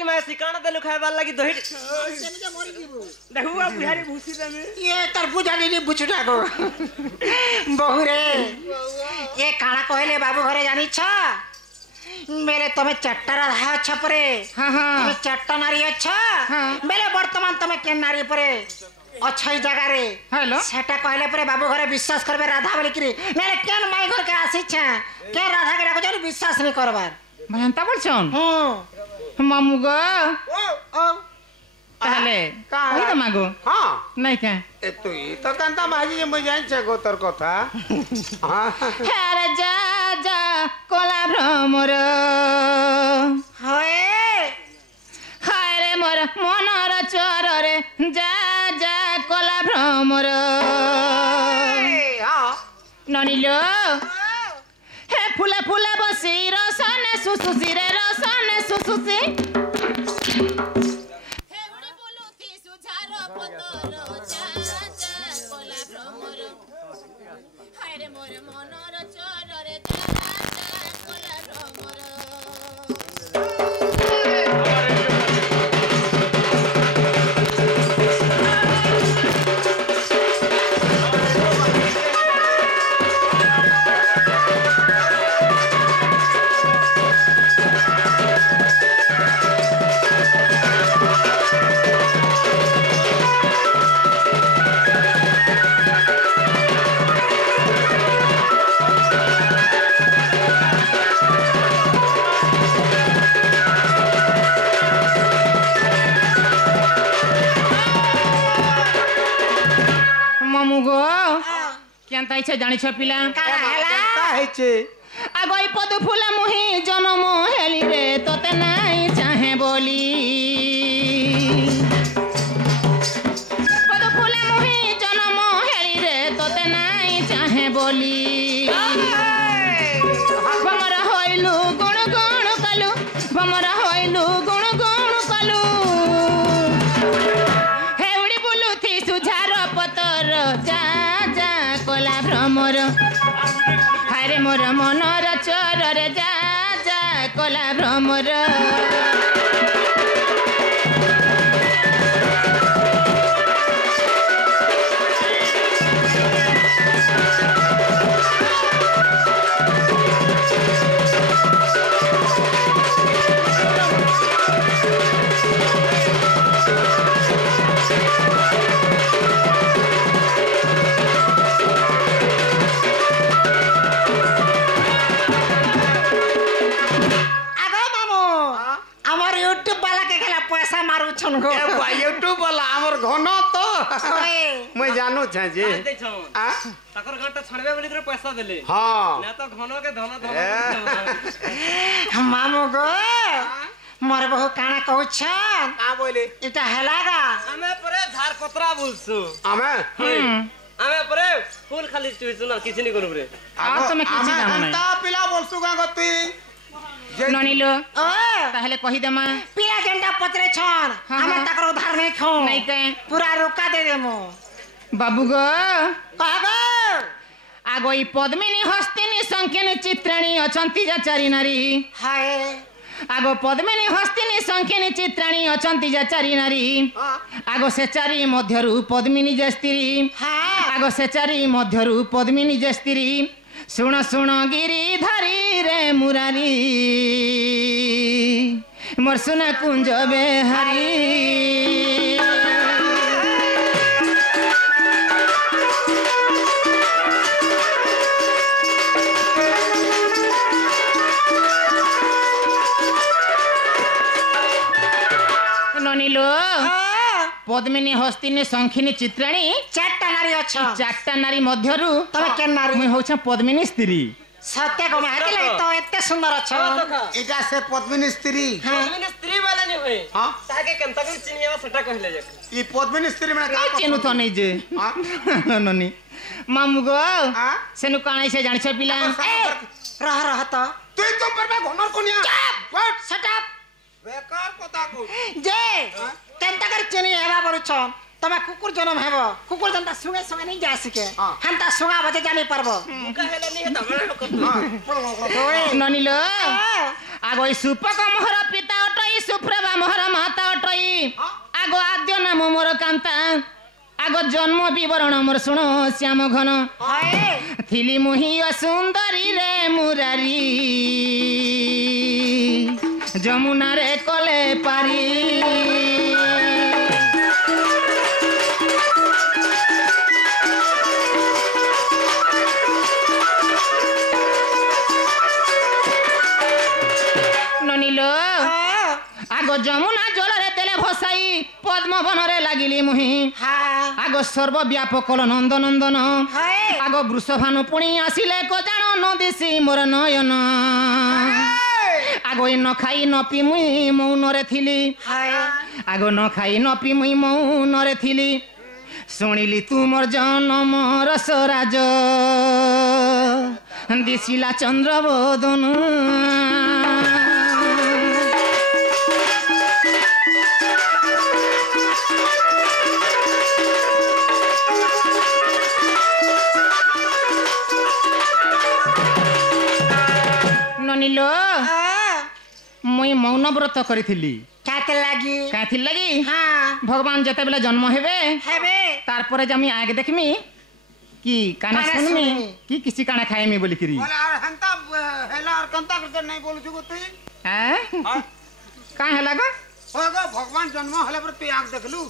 रोटी में सिकाण देलु खाइबार लागि दही देखु आ बिहारी भूसी में ये तरबूजा लीली बुचुटा को बहु रे ये काना कहले बाबू घरे जानी छ मेरे तुम्हें चट्टा रहा अच्छा परे तुम्हें चट्टा नारी अच्छा मेरे वर्तमान तुम्हें के नारी परे अच्छा ही जगह रे हेलो सेटा कहले परे बाबू घरे विश्वास करबे राधा बोली कि नेले केन माई घर के आसी छ के राधा के डाको जरूर विश्वास नहीं करबार भयंता बोल छन मामू गो ओ ताले कहि त मागो हां नहीं के ए तो ई तो कांता भाजी म जान छ गो तर कथा हां हेरे जा जा कोला भ्रमर होए हाय रे मोर मनर चोर रे जा जा कोला भ्रमर हां ननिलो हे फुला फुला बसी रसने सुसुसी रे रसने सुसुसी इच्छा जानी छ पिला आगई पद फूला मुही जन्म हेली रे तोते नहीं चाहे बोली पद फूला मुही जन्म हेली रे तोते नहीं चाहे बोली भमरा होइलु गुण गुण कलु भमरा होइलु गुण गुण कलु हेउडी बुलु थी सुझार पतर जा जा कोला भ्रमर हारे मोर मनर चोर रे जा जा कोला भ्रमर यूट्यूब वाला हमर घन तो मैं जानू छ जे आ तकर घंटा छणबे बोली करे पैसा देले हां ना तो घनो के धन धन मामू गो मोर बहु काना कहू छ का बोले इटा हेलागा हमें परे झार पत्रा बोलसु हमें परे फूल खाली चुइसु ना किछ नहीं करू रे आ तमे किछ जानो नै ता पिला बोलसु गा गति ननिलो ताहले कहि देमा पिला जंटा पत्रे छन हमें तकर उधार नहीं खो नहीं के पूरा रोका दे देमो बाबू गो कहगो आगोई पद्मिनी हस्तिनी संख्यनी चित्राणी अचंती जा चारि नारी हाय आगो पद्मिनी हस्तिनी संख्यनी चित्राणी अचंती जा चारि नारी आगो से चारि मध्यरु पद्मिनी जे स्त्री आगो से चारि मध्यरु पद्मिनी जे स्त्री सुन सुन गिरिधारी रे मुरारी मोर सुना कुंज बेहारी ननिलो पद्मिनी हस्तिनी संखिनी चित्राणी चारटा नारी अच्छा चारटा नारी मध्यरु तमे के नारी मुई होछ पद्मिनी स्त्री सत्य को माके लगे तो एते सुंदर अच्छा एटा से पद्मिनी स्त्री वाला नहीं होय हां ताके केनता के चिनिया सेटा कहले जे ई पद्मिनी स्त्री में का चिनु तो नहीं जे ननी मामू गो सेनु काणे से जानि छ पिला रह तो तू तो परबा घमर कोनिया व्हाट शट अप बेकार कथा को जे केनता कर चिनी हेबा पड़ु छ तमे कुकुर जन्म हेबो कुकुर जनता सुगे सुगे नहीं जा सके हमता सुगा बजे जानी परबो कहेला नहीं है तमे लोग ननिलो आगो सुपक मोहर पिता अटई सुप्रभा मोहर माता अटई आगो आद्य नाम मोर कांता आगो जन्म विवरण मोर सुनो श्याम घन थिली मुही सुंदरी रे मुरारी जमुना रे कले पारी ननिलो आगो जमुना जलरे तेले भसाई पद्म बनरे लागिली मुही आगो सर्वव्यापक नंद नंदन आगो वृषभानु पुणी आसिले को जानो नदिसी मोर नयन आगो न खाई न पी मुई मौन रे थिली आगो न खाई न पी मुई मौन रे थिली शुणिली तुमर जन्म रसराज दिशिला चंद्र बदन ननिलो मुई मौन व्रत करिथिली काते लागी काथि लगी हाँ भगवान जते बेले जन्म हेबे हेबे तारपरे जमी आगे देखमी कि काना काना सुनमी सुनमी। कि किसी काना खाएमी बोली करी बोले और हंता हेला और कंता करते नहीं बोलू छुगो तुई हैं का हेला गो होगा भगवान जन्म हले पर तू आंख देखलू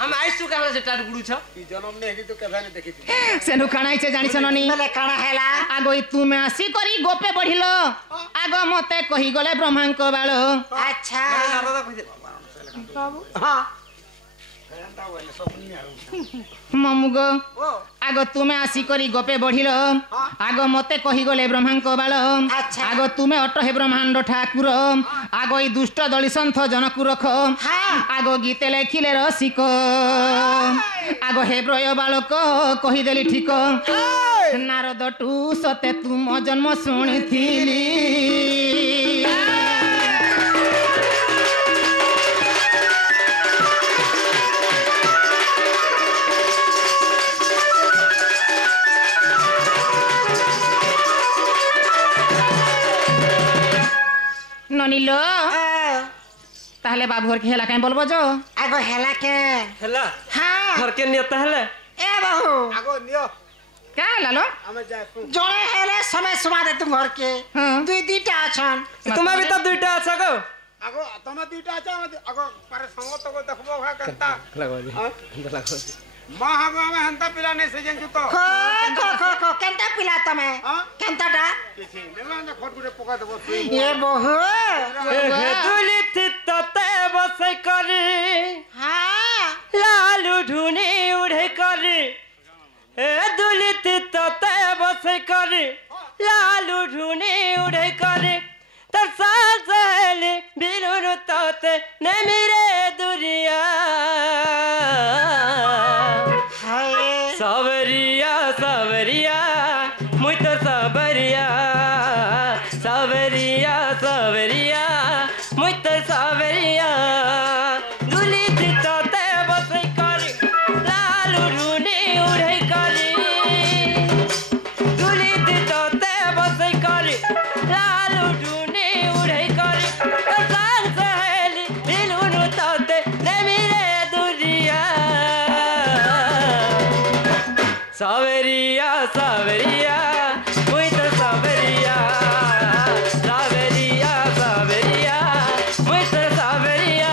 हम आइसु कहला से टाट गुडू छ ई जन्म ने हेगी तो केबे ने देखी थी सेनु काना इचे जानि छननी बोले काना हेला आगो तुमे आसी करी गोपे बढ़िलो आगो मते कहि गले ब्रह्मांक बालो अच्छा हां ममुगो ओ आगो तुमे आसी करी गोपे बढ़िलो आगो मते कहि गले ब्रह्मांक बालो अच्छा। आगो तुमे अट हे ब्रह्मांड ठाकुर आगो ई दुष्ट दली सन्थ जनकु रख हाँ। आगो गीते लेखिले रसिक आगो हे ब्रय बालक कहि देली ठीक नारद टू सते तुम जन्म शुणिथिली ननिलो ताहले बाबू घर के हेला काई बोलबो जो आगो हेला के हेला हाँ घर के नियत हेले ए बहू आगो नियो का हेला लो हमें जाय सुन जड़े हेले समय सुमा दे तुम घर के हाँ। दुई दुईटा अछन तुम्हा भी तो दुईटा छ गो आगो तमे दुईटा छ आगो पारे संग तो को देखबो हा कंता मां हमें हंता पिला नहीं से जंतु तो खो खो केंता पिला तमे हाँ? केंताटा किछि नेला खट गुडे पका देबो तुई ए बहू हे दुली तते बसै करी हाँ लालू ढूनी उड़े करी हे दुली तते बसै करी लालू ढूनी उड़े करी तर सासले बिरुनु तते ने मेरे दुरिया हाय सावरिया सावरिया मुई तो सावरिया सावरिया सावरिया मुई तो सावरिया दुली थी तोते बसै करी लालू ढूनी उड़े करी दुली थी तोते बसै करी लालू ढूनी उड़े करी कसान सहेली दिलुनु तोते ने मेरे दुरिया सावरिया सावरिया मुई तो सावरिया सावरिया सावरिया मुई तो सावरिया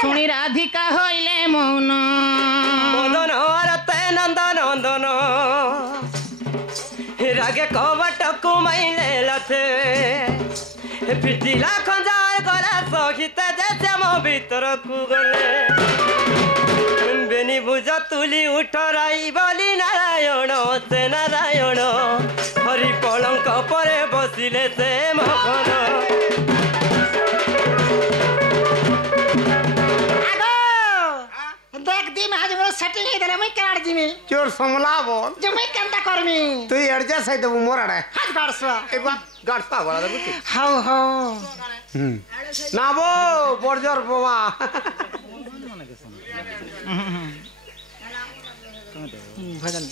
শুনি রাধিকা হইলে মৌন মদন হরতে নন্দ নন্দন রাগে কবটকু মাইলে লাথে ফিটিলা খঞ্জার গলা সহিতে যে শ্যাম ভিতরকু গলে বেনি ভুজ তুলি উঠরাই বলি নারায়ণ সে নারায়ণ হরি পলঙ্ক পরে বসিলে সে মখন দেখ দিম আজ মোর সেটিং হই দেলে মুই কাড় দিমি চোর সমলা বল যে মুই কেনটা করমি তুই এডজাস্ট হই দেবু মোর আড়ে হাত গাড়ছ একবার গাড়পা বলা দেবু তুই হাও হাও না বো বর্জর বাবা ভজন